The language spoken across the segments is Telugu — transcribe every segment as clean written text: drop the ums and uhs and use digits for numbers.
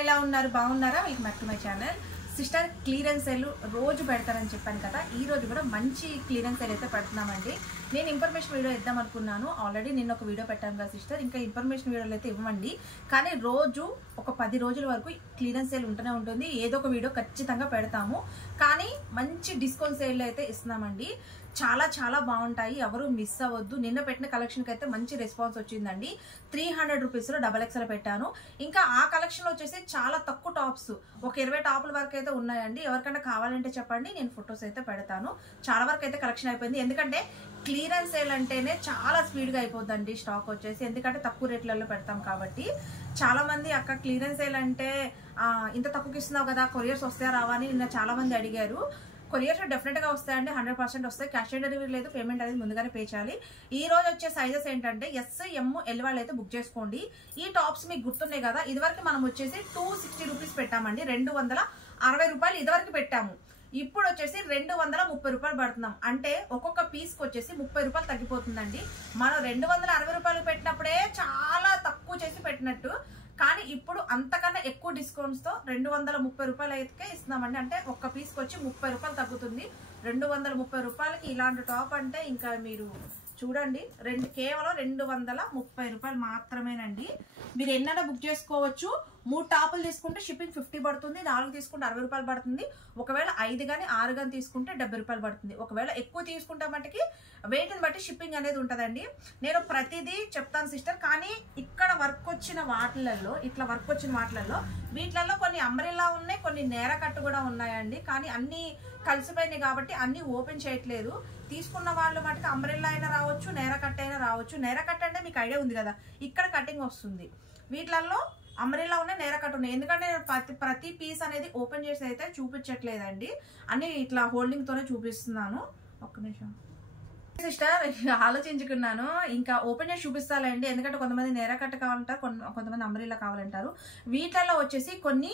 ఎలా ఉన్నారు బాగున్నారా welcome back to my channel sister clearance sale రోజు పెడతారని చెప్పాను కదా ఈ రోజు కూడా మంచి క్లియరెన్స్ సేల్ అయితే పెడుతున్నామండి నేను ఇన్ఫర్మేషన్ వీడియో ఇద్దాం అనుకున్నాను ఆల్రెడీ నిన్న ఒక వీడియో పెట్టాను కదా సిస్టర్ ఇంకా ఇన్ఫర్మేషన్ వీడియోలు అయితే ఇవ్వండి కానీ రోజు ఒక 10 రోజుల వరకు క్లియరెన్స్ సేల్ ఉంటూనే ఉంటుంది ఏదో ఒక వీడియో ఖచ్చితంగా పెడతాము కానీ మంచి డిస్కౌంట్ సేల్ అయితే ఇస్తున్నామండి చాలా చాలా బాగుంటాయి ఎవరు మిస్ అవ్వద్దు నిన్న పెట్టిన కలెక్షన్ కి అయితే మంచి రెస్పాన్స్ వచ్చిందండి 300 రూపీస్ లో XXL పెట్టాను ఇంకా ఆ కలెక్షన్ లో వచ్చేసి చాలా తక్కువ టాప్స్ ఒక 20 టాపుల వరకు అయితే ఉన్నాయండి ఎవరికైనా కావాలంటే చెప్పండి నేను ఫొటోస్ అయితే పెడతాను చాలా వరకు అయితే కలెక్షన్ అయిపోయింది ఎందుకంటే క్లియరెన్స్ సేల్ అంటేనే చాలా స్పీడ్ గా అయిపోద్దండి స్టాక్ వచ్చేసి ఎందుకంటే తక్కువ రేట్లలో పెడతాం కాబట్టి చాలా మంది అక్క క్లియరెన్స్ సేల్ అంటే ఇంత తక్కువకి ఇస్తున్నావు కదా కొరియర్స్ వస్తాయా రావా అని నిన్న చాలా మంది అడిగారు కొరియర్స్ డెఫినెట్ గా వస్తాయండి 100% వస్తాయి క్యాష్ ఆన్ డెలివరీ లేదు పేమెంట్ అనేది ముందుగానే పే చేయాలి ఈ రోజు వచ్చే సైజెస్ ఏంటంటే ఎస్ ఎమ్ ఎల్ వాళ్ళు అయితే బుక్ చేసుకోండి ఈ టాప్స్ మీకు గుర్తున్నాయి కదా ఇదివరకు మనం వచ్చేసి 260 రూపీస్ పెట్టామండి 260 రూపాయలు ఇదివరకు పెట్టాము ఇప్పుడు వచ్చేసి 230 రూపాయలు పడుతున్నాం అంటే ఒక్కొక్క పీస్ కి వచ్చేసి 30 రూపాయలు తగ్గిపోతుందండి మనం 260 రూపాయలు పెట్టినప్పుడే చాలా తక్కువ చేసి పెట్టినట్టు కానీ ఇప్పుడు అంతకన్నా ఎక్కువ డిస్కౌంట్స్ తో 230 రూపాయలు అయితే ఇస్తున్నామండి అంటే ఒక్క పీస్ కి వచ్చి 30 రూపాయలు తగ్గుతుంది 230 రూపాయలకి ఇలాంటి టాప్ అంటే ఇంకా మీరు చూడండి కేవలం 230 రూపాయలు మాత్రమేనండి మీరు ఎన్నైనా బుక్ చేసుకోవచ్చు 3 టాపులు తీసుకుంటే షిప్పింగ్ 50 పడుతుంది 4 తీసుకుంటే 60 రూపాయలు పడుతుంది ఒకవేళ 5 గానీ 6 గానీ తీసుకుంటే 70 రూపాయలు పడుతుంది ఒకవేళ ఎక్కువ తీసుకుంటే మటుకి వెయిట్ ని బట్టి షిప్పింగ్ అనేది ఉంటదండి నేను ప్రతిదీ చెప్తాను సిస్టర్ కానీ ఇక్కడ వర్క్ వచ్చిన వాటిలలో ఇట్లా వర్క్ వచ్చిన వాటిలలో వీటిలలో కొన్ని అంబ్రెల్లా ఉన్నాయి కొన్ని నేర కట్టు కూడా ఉన్నాయండి కానీ అన్ని కలిసిపోయినాయి కాబట్టి అన్ని ఓపెన్ చేయట్లేదు తీసుకున్న వాళ్ళు మటుకు అంబ్రెల్లా అయినా రావచ్చు నేర కట్ అయినా రావచ్చు నేర కట్ అంటే మీకు ఐడియా ఉంది కదా ఇక్కడ కటింగ్ వస్తుంది వీటిలలో అంబ్రెల్లా ఉన్నాయి నేర కట్ ఉన్నాయి ఎందుకంటే ప్రతి పీస్ అనేది ఓపెన్ చేసి అయితే చూపించట్లేదండి అన్ని ఇట్లా హోల్డింగ్ తోనే చూపిస్తున్నాను ఒక్క నిమిషం సిస్టర్ ఆలోచించుకున్నాను ఇంకా ఓపెన్ చేసి చూపిస్తానండి ఎందుకంటే కొంతమంది నేర కట్ కావాలంటారు కొంతమంది అంబ్రెల్లా కావాలంటారు వీటిల్లో వచ్చేసి కొన్ని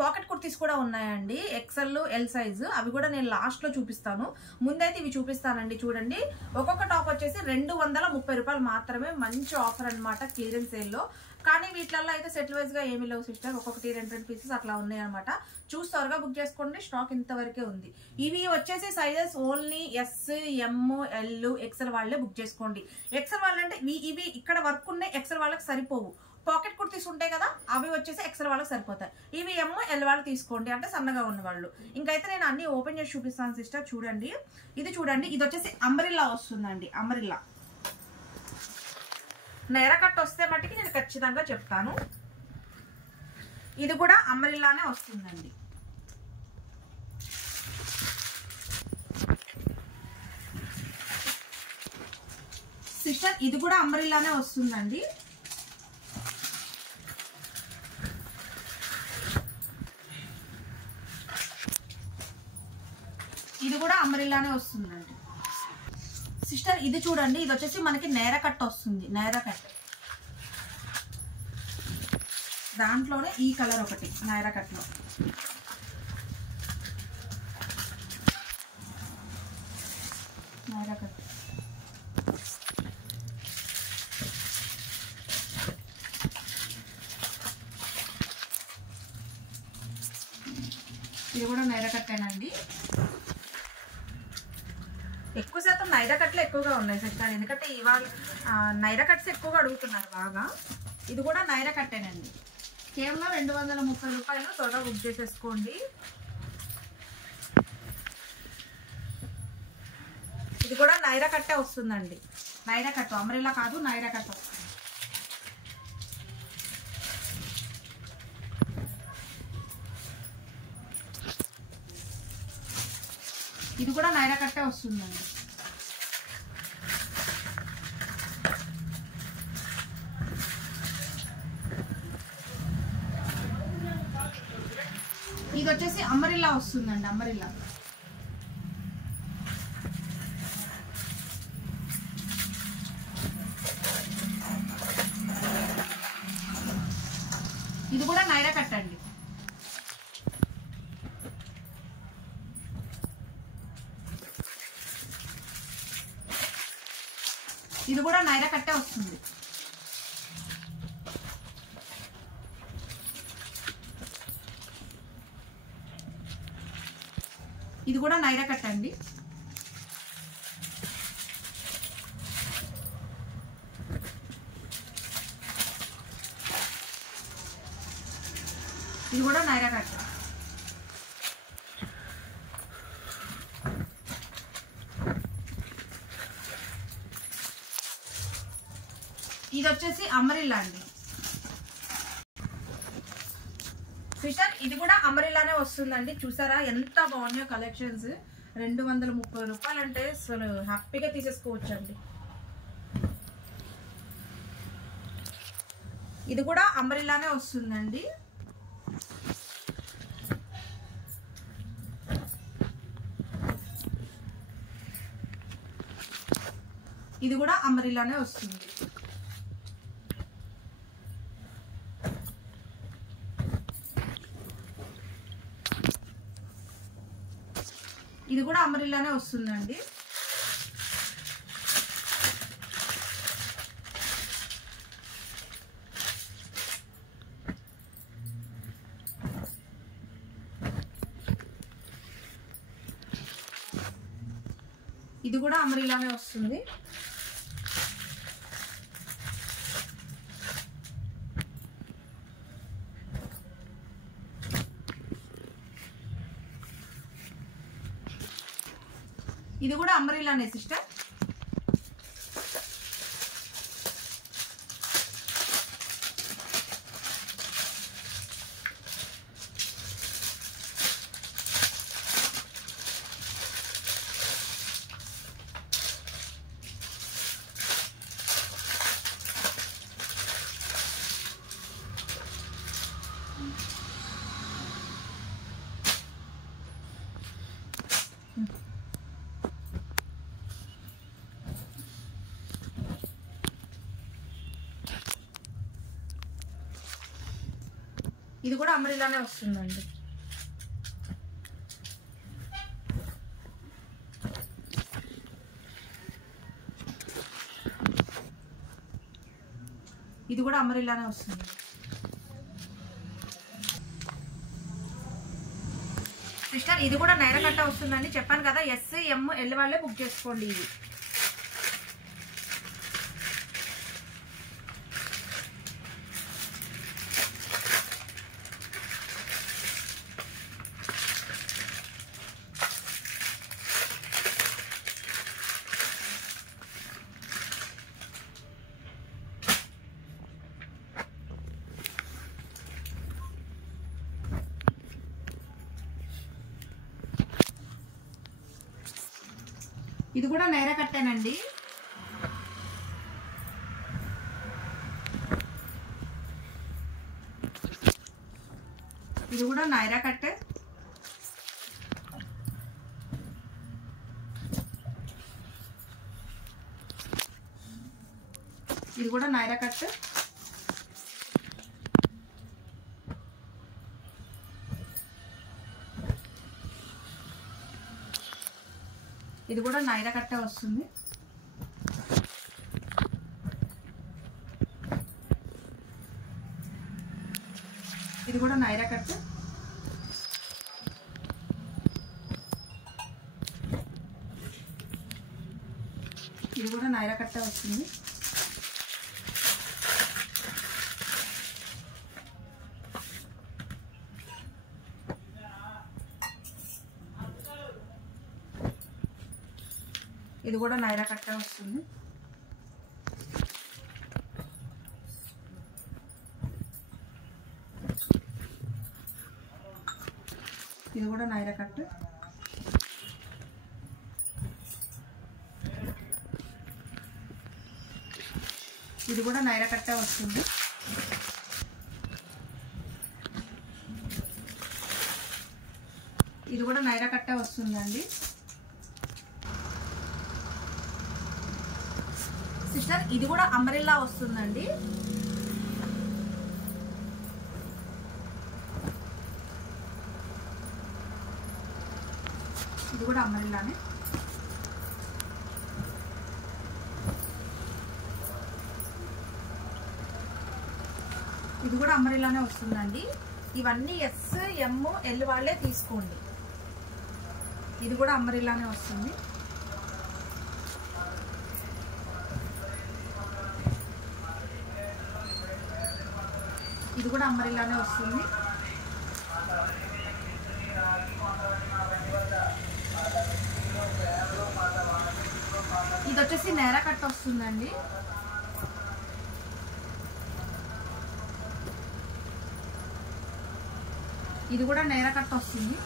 పాకెట్ కుర్తీస్ కూడా ఉన్నాయండి XL L సైజు అవి కూడా నేను లాస్ట్ లో చూపిస్తాను ముందైతే ఇవి చూపిస్తానండి చూడండి ఒక్కొక్క టాప్ వచ్చేసి 230 రూపాయలు మాత్రమే మంచి ఆఫర్ అనమాట క్లియరెన్స్ సేల్ లో కానీ వీటిల్లో అయితే సెటిల్ వైజ్ గా ఏమీ లేవు సిస్టర్ ఒక్కొక్కటి 2 పీసెస్ అట్లా ఉన్నాయి అనమాట చూసి త్వరగా బుక్ చేసుకోండి స్టాక్ ఇంతవరకే ఉంది ఇవి వచ్చేసి sizes only S M L XL వాళ్ళే బుక్ చేసుకోండి XL వాళ్ళు అంటే ఇవి ఇక్కడ వర్క్ ఉన్నాయి XL వాళ్ళకి సరిపోవు పాకెట్ కుర్తీస్ ఉంటాయి కదా అవి వచ్చేసి XL వాళ్ళకి సరిపోతాయి ఇవి M L వాళ్ళు తీసుకోండి అంటే సన్నగా ఉన్న వాళ్ళు ఇంకైతే నేను అన్ని ఓపెన్ చేసి చూపిస్తాను సిస్టర్ చూడండి ఇది చూడండి ఇది వచ్చేసి అంబ్రెల్లా వస్తుందండి అంబ్రెల్లా నేర కట్ వస్తే మట్టికి నేను ఖచ్చితంగా చెప్తాను ఇది కూడా అంబ్రెల్లానే వస్తుందండి సిస్టర్ ఇది కూడా అంబ్రెల్లానే వస్తుందండి ఇది కూడా అంబ్రెల్లానే వస్తుందండి సిస్టర్ ఇది చూడండి ఇది వచ్చేసి మనకి నేర కట్ వస్తుంది నేర కట్ దాంట్లోనే ఈ కలర్ ఒకటి నేర కట్ లో నేర కట్ ఇది కూడా నేర కట్టేనండి ఎక్కువ శాతం నైరా కట్లు ఎక్కువగా ఉన్నాయి సిస్టర్ ఎందుకంటే ఇవాళ నైరా కట్స్ ఎక్కువగా అడుగుతున్నారు బాగా ఇది కూడా నైరా కట్టేనండి కేవలం 230 రూపాయలు త్వరగా బుక్ చేసేసుకోండి ఇది కూడా నైరా కట్టే వస్తుందండి నైరా కట్టు అంబ్రెల్లా కాదు నైరా కట్టు వస్తుంది ఇది కూడా నైరా కట్టే వస్తుందండి ఇది వచ్చేసి అంబ్రెల్లా వస్తుందండి అంబ్రెల్లా ఇది కూడా నైరా కట్టండి ఇది కూడా నైరా కట్టే వస్తుంది ఇది కూడా నైరా కట్ అండి. ఇది కూడా నైరా కట్. ఇది వచ్చేసి అమరిల్లా అండి సిస్టర్. ఇది కూడా అమరిల్లానే వస్తుందండి. చూసారా ఎంత బాగున్నాయో కలెక్షన్స్. 230 రూపాయలు అంటే అసలు హ్యాపీగా తీసేసుకోవచ్చు అండి. ఇది కూడా అమరిల్లానే వస్తుందండి. ఇది కూడా అమరిల్లానే వస్తుంది. ఇది కూడా అమరిల్లానే వస్తుందండి. ఇది కూడా అమరిల్లానే వస్తుంది. ఇది కూడా అమరిల్లానే సిస్టర్. ఇది కూడా అమరిల్లానే వస్తుందండి. ఇది కూడా అమరిల్లానే వస్తుంది. సిస్టర్ ఇది కూడా నైరా కట్ట వస్తుందండి. చెప్పాను కదా ఎస్ ఎం ఎల్ వాళ్ళే బుక్ చేసుకోండి. ఇది ఇది కూడా నైరా కట్టేనండి. ఇది కూడా నైరా కట్టే. ఇది కూడా నైరా కట్. ఇది కూడా నైరా కట్ట వస్తుంది. ఇది కూడా నైరా కట్. ఇది కూడా నైరా కట్ట వస్తుంది. ఇది కూడా నైరా కట్ట వస్తుంది. ఇది కూడా నైరా కట్. ఇది కూడా నైరా కట్ట వస్తుంది. ఇది కూడా నైరా కట్ట వస్తుందండి. సిస్టర్ ఇది కూడా అంబ్రెల్లా వస్తుందండి. ఇది కూడా అంబ్రెల్లానే. ఇది కూడా అంబ్రెల్లానే వస్తుందండి. ఇవన్నీ ఎస్ ఎం ఎల్ వాళ్ళే తీసుకోండి. ఇది కూడా అంబ్రెల్లానే వస్తుంది. ఇది కూడా అంబ్రెల్లానే వస్తుంది. ఇది వచ్చేసి నేరా కట్ వస్తుందండి. ఇది కూడా నేరా కట్ వస్తుంది.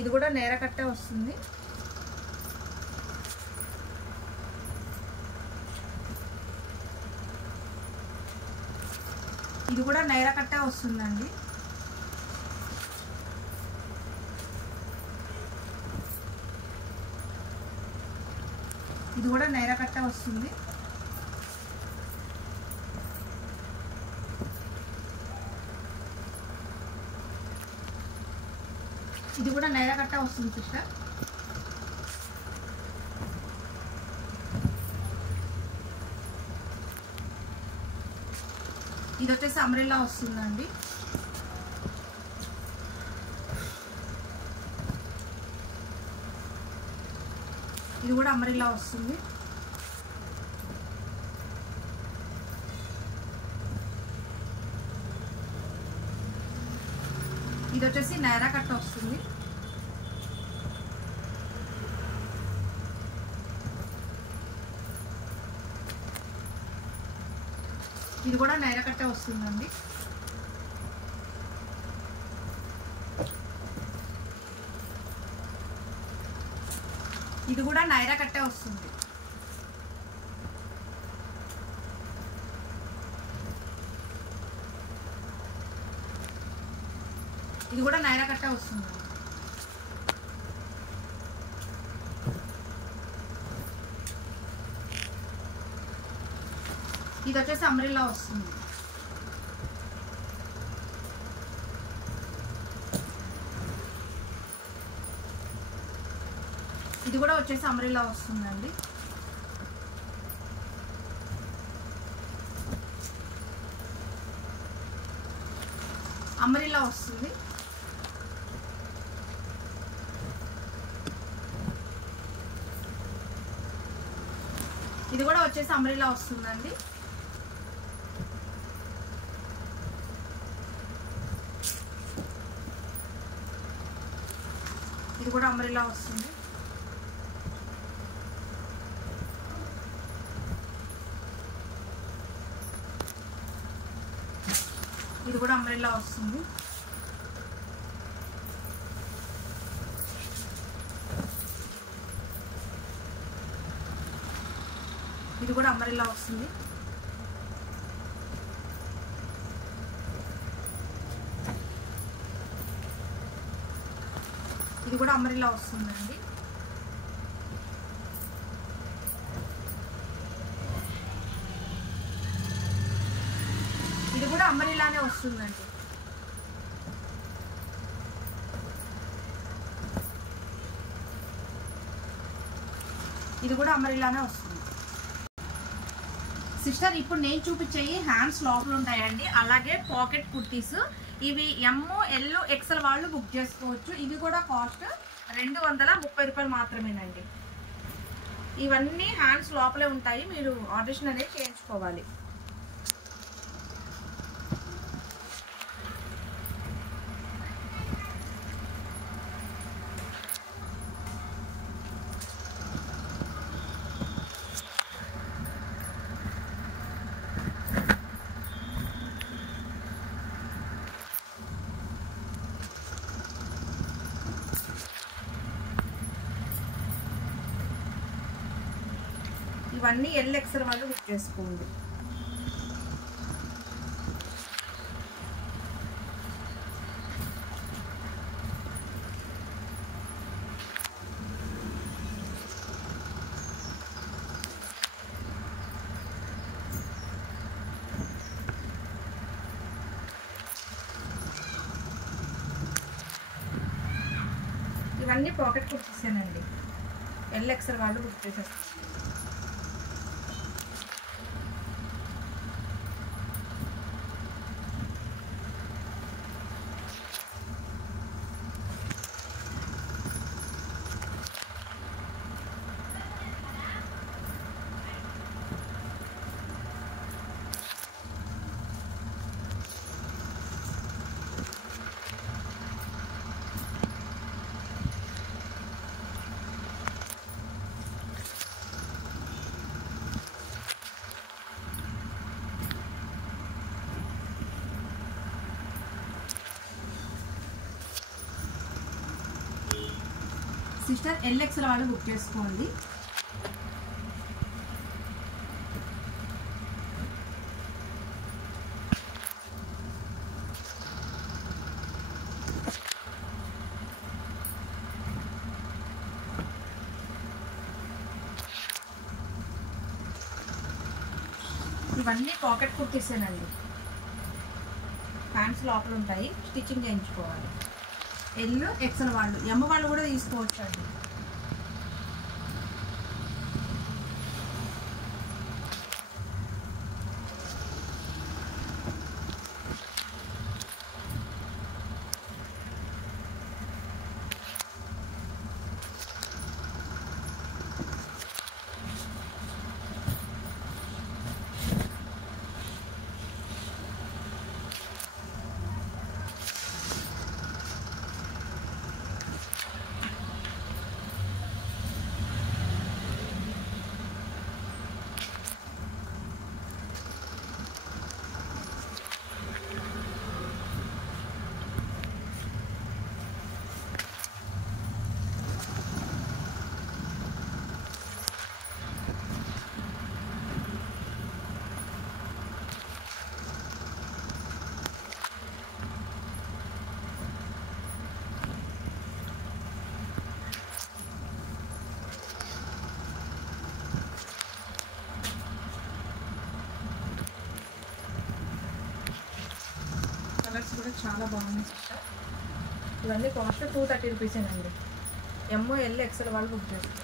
ఇది కూడా నేరా కట్టే వస్తుంది. ఇది కూడా నేరా కట్టే వస్తుందండి. ఇది కూడా నేరా కట్టే వస్తుంది. ఇది కూడా నేరా కట్టే వస్తుంది సిస్టర్. ఇది వచ్చేసి అంబ్రెల్లా వస్తుందండి. ఇది కూడా అంబ్రెల్లా వస్తుంది. ఇది వచ్చేసి నేరా కట్ వస్తుంది. ఇది కూడా నేరా కట్టే వస్తుందండి. ఇది కూడా నైరా కట్టే వస్తుంది. ఇది కూడా నైరా కట్టే వస్తుంది. ఇది వచ్చేసి అంబ్రెల్లా వస్తుంది. ఇది కూడా వచ్చేసి అంబ్రెల్లా వస్తుందండి. అంబ్రెల్లా వస్తుంది. ఇది కూడా వచ్చేసి అంబ్రెల్లా వస్తుందండి. ఇది కూడా అంబ్రెల్లా వస్తుంది. ఇది కూడా అంబ్రెల్లా వస్తుంది. ఇది కూడా అంబ్రెల్లా వస్తుంది. ఇది కూడా అంబ్రెల్లా వస్తుందండి. ఇది కూడా అంబ్రెల్లానే వస్తుందండి. ఇది కూడా అంబ్రెల్లానే వస్తుంది. సిస్టర్ ఇప్పుడు నేను చూపించేవి హ్యాండ్స్ లోపల ఉంటాయండి. అలాగే పాకెట్ కుర్తీస్ ఇవి ఎమ్ ఎల్ ఎక్సెల్ వాళ్ళు బుక్ చేసుకోవచ్చు. ఇవి కూడా కాస్ట్ 230 రూపాయలు మాత్రమేనండి. ఇవన్నీ హ్యాండ్స్ లోపలే ఉంటాయి. మీరు ఆర్డరేషన్ అనేది చేయించుకోవాలి. ఇవన్నీ ఎల్ ఎక్సెల్ వాళ్ళు బుక్ చేసుకోండి. ఇవన్నీ పాకెట్ కుర్తీసేనండి. ఎల్ ఎక్సెల్ వాళ్ళు బుక్ చేసేస్తారు. సిస్టర్ ఎల్ఎక్స్ఎల్ వాళ్ళు బుక్ చేసుకోండి. ఇవన్నీ పాకెట్ కుర్తీసేనండి. ప్యాంట్స్ లోపల ఉంటాయి, స్టిచ్చింగ్ చేయించుకోవాలి. ఎల్ ఎక్సెల్ వాళ్ళు, ఎమ్ వాళ్ళు కూడా తీసుకోవచ్చు అండి. కలర్స్ కూడా చాలా బాగున్నాయి సిస్టర్. ఇవన్నీ కాస్ట్ 230 రూపీసేనండి. ఎమ్ ఎల్ ఎక్సెల్ వాళ్ళు బుక్ చేసుకోండి.